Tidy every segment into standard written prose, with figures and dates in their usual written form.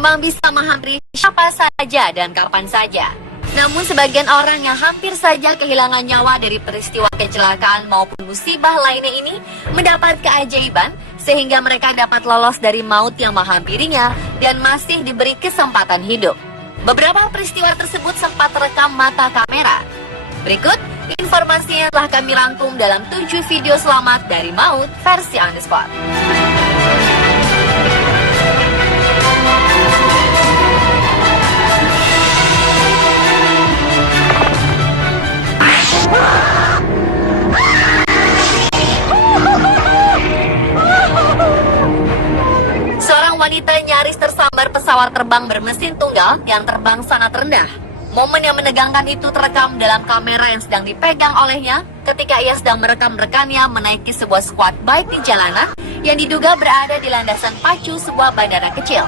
memang bisa menghampiri siapa saja dan kapan saja. Namun sebagian orang yang hampir saja kehilangan nyawa dari peristiwa kecelakaan maupun musibah lainnya ini mendapat keajaiban sehingga mereka dapat lolos dari maut yang menghampirinya dan masih diberi kesempatan hidup. Beberapa peristiwa tersebut sempat terekam mata kamera. Berikut informasinya telah kami rangkum dalam 7 video selamat dari maut versi On The Spot. Seorang wanita nyaris tersambar pesawat terbang bermesin tunggal yang terbang sangat rendah. Momen yang menegangkan itu terekam dalam kamera yang sedang dipegang olehnya ketika ia sedang merekam rekannya menaiki sebuah squad bike di jalanan yang diduga berada di landasan pacu sebuah bandara kecil.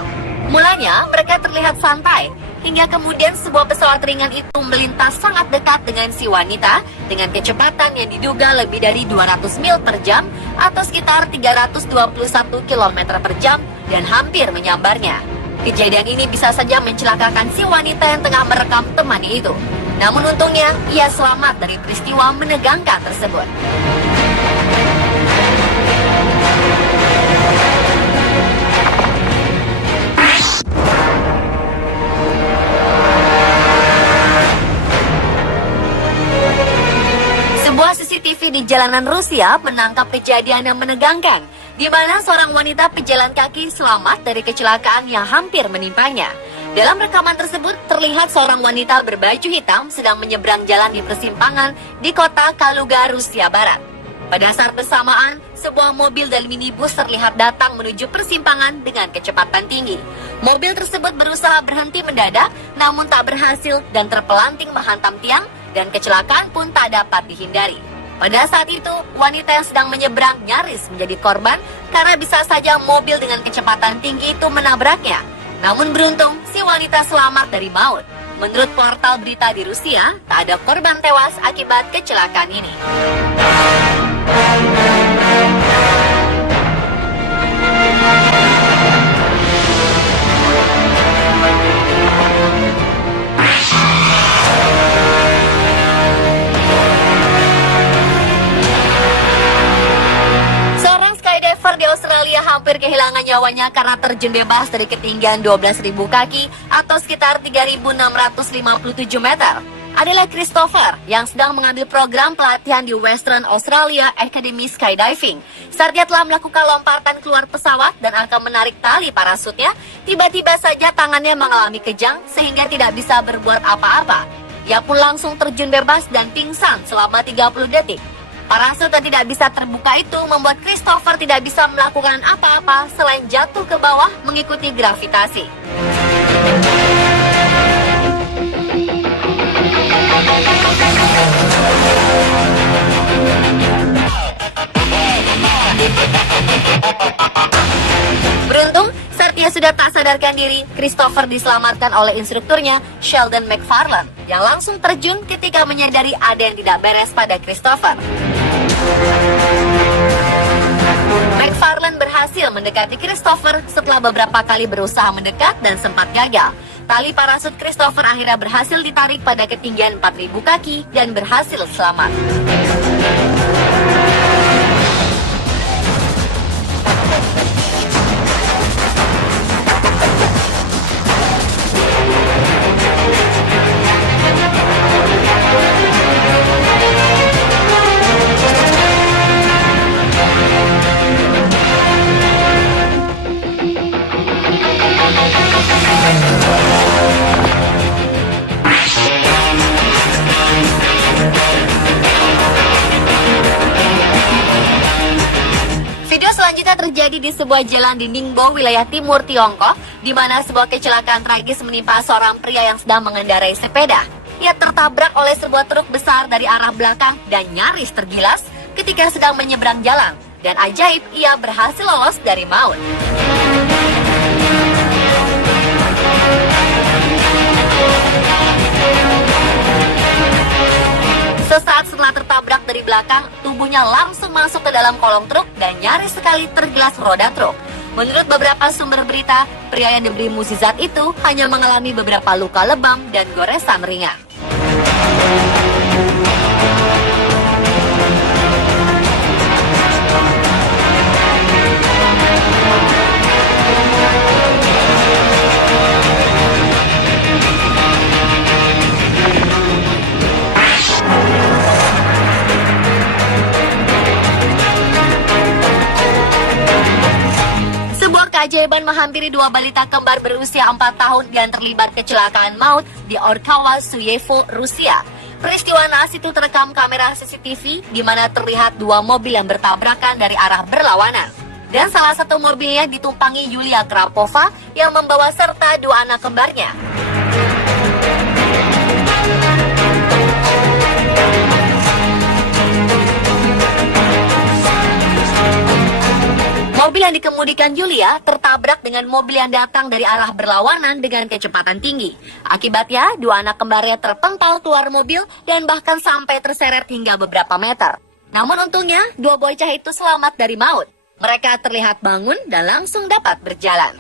Mulanya mereka terlihat santai, hingga kemudian sebuah pesawat ringan itu melintas sangat dekat dengan si wanita dengan kecepatan yang diduga lebih dari 200 mil per jam atau sekitar 321 km per jam dan hampir menyambarnya. Kejadian ini bisa saja mencelakakan si wanita yang tengah merekam temannya itu. Namun untungnya, ia selamat dari peristiwa menegangkan tersebut. Sebuah CCTV di jalanan Rusia menangkap kejadian yang menegangkan, di mana seorang wanita pejalan kaki selamat dari kecelakaan yang hampir menimpanya. Dalam rekaman tersebut, terlihat seorang wanita berbaju hitam sedang menyeberang jalan di persimpangan di kota Kaluga, Rusia Barat. Pada saat bersamaan, sebuah mobil dan minibus terlihat datang menuju persimpangan dengan kecepatan tinggi. Mobil tersebut berusaha berhenti mendadak, namun tak berhasil dan terpelanting menghantam tiang, dan kecelakaan pun tak dapat dihindari. Pada saat itu, wanita yang sedang menyeberang nyaris menjadi korban karena bisa saja mobil dengan kecepatan tinggi itu menabraknya. Namun beruntung, si wanita selamat dari maut. Menurut portal berita di Rusia, tak ada korban tewas akibat kecelakaan ini. Di Australia hampir kehilangan nyawanya karena terjun bebas dari ketinggian 12.000 kaki atau sekitar 3.657 meter. Adalah Christopher yang sedang mengambil program pelatihan di Western Australia Academy Skydiving. Saat dia telah melakukan lompatan keluar pesawat dan akan menarik tali parasutnya, tiba-tiba saja tangannya mengalami kejang sehingga tidak bisa berbuat apa-apa. Ia pun langsung terjun bebas dan pingsan selama 30 detik. Parasut yang tidak bisa terbuka itu membuat Christopher tidak bisa melakukan apa-apa selain jatuh ke bawah mengikuti gravitasi. Beruntung, saat ia sudah tak sadarkan diri, Christopher diselamatkan oleh instrukturnya, Sheldon McFarlane, yang langsung terjun ketika menyadari ada yang tidak beres pada Christopher. McFarlane berhasil mendekati Christopher setelah beberapa kali berusaha mendekat dan sempat gagal. Tali parasut Christopher akhirnya berhasil ditarik pada ketinggian 4.000 kaki dan berhasil selamat. Selanjutnya terjadi di sebuah jalan di Ningbo, wilayah timur Tiongkok, di mana sebuah kecelakaan tragis menimpa seorang pria yang sedang mengendarai sepeda. Ia tertabrak oleh sebuah truk besar dari arah belakang dan nyaris tergilas ketika sedang menyeberang jalan. Dan ajaib, ia berhasil lolos dari maut. Sesaat setelah tertabrak dari belakang, tubuhnya langsung masuk ke dalam kolong truk dan nyaris sekali tergilas roda truk. Menurut beberapa sumber berita, pria yang diberi mukjizat itu hanya mengalami beberapa luka lebam dan goresan ringan. Keajaiban menghampiri dua balita kembar berusia 4 tahun yang terlibat kecelakaan maut di Orkava, Suyevo, Rusia. Peristiwa naas itu terekam kamera CCTV di mana terlihat dua mobil yang bertabrakan dari arah berlawanan. Dan salah satu mobilnya ditumpangi Yulia Krapova yang membawa serta dua anak kembarnya. Mobil yang dikemudikan Yulia tertabrak dengan mobil yang datang dari arah berlawanan dengan kecepatan tinggi. Akibatnya, dua anak kembarnya terpental keluar mobil dan bahkan sampai terseret hingga beberapa meter. Namun untungnya, dua bocah itu selamat dari maut. Mereka terlihat bangun dan langsung dapat berjalan.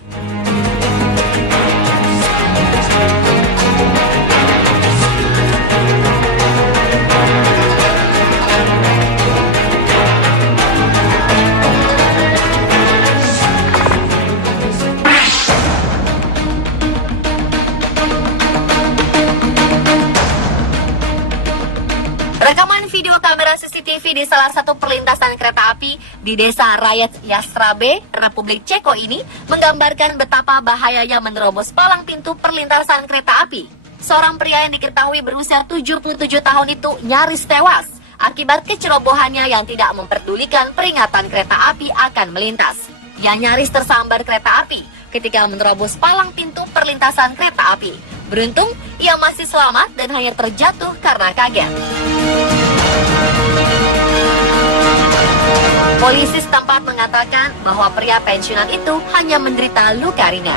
Rekaman video kamera CCTV di salah satu perlintasan kereta api di desa Rayet Yastrabe, Republik Ceko ini menggambarkan betapa bahayanya menerobos palang pintu perlintasan kereta api. Seorang pria yang diketahui berusia 77 tahun itu nyaris tewas akibat kecerobohannya yang tidak memperdulikan peringatan kereta api akan melintas. Ia nyaris tersambar kereta api ketika menerobos palang pintu perlintasan kereta api. Beruntung, ia masih selamat dan hanya terjatuh karena kaget. Polisi setempat mengatakan bahwa pria pensiunan itu hanya menderita luka ringan.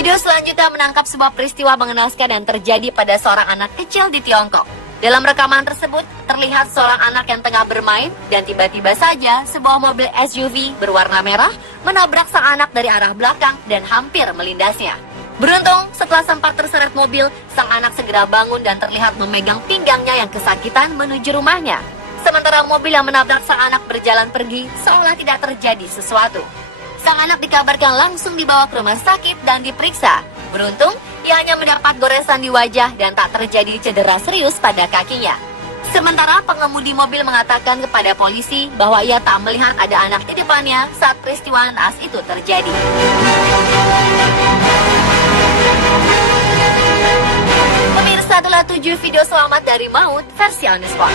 Video selanjutnya menangkap sebuah peristiwa mengenaskan yang terjadi pada seorang anak kecil di Tiongkok. Dalam rekaman tersebut, terlihat seorang anak yang tengah bermain dan tiba-tiba saja sebuah mobil SUV berwarna merah menabrak sang anak dari arah belakang dan hampir melindasnya. Beruntung, setelah sempat terseret mobil, sang anak segera bangun dan terlihat memegang pinggangnya yang kesakitan menuju rumahnya. Sementara mobil yang menabrak sang anak berjalan pergi seolah tidak terjadi sesuatu. Sang anak dikabarkan langsung dibawa ke rumah sakit dan diperiksa. Beruntung, ia hanya mendapat goresan di wajah dan tak terjadi cedera serius pada kakinya. Sementara pengemudi mobil mengatakan kepada polisi bahwa ia tak melihat ada anak di depannya saat peristiwa naas itu terjadi. Pemirsa, adalah 7 video selamat dari maut versi On The Spot.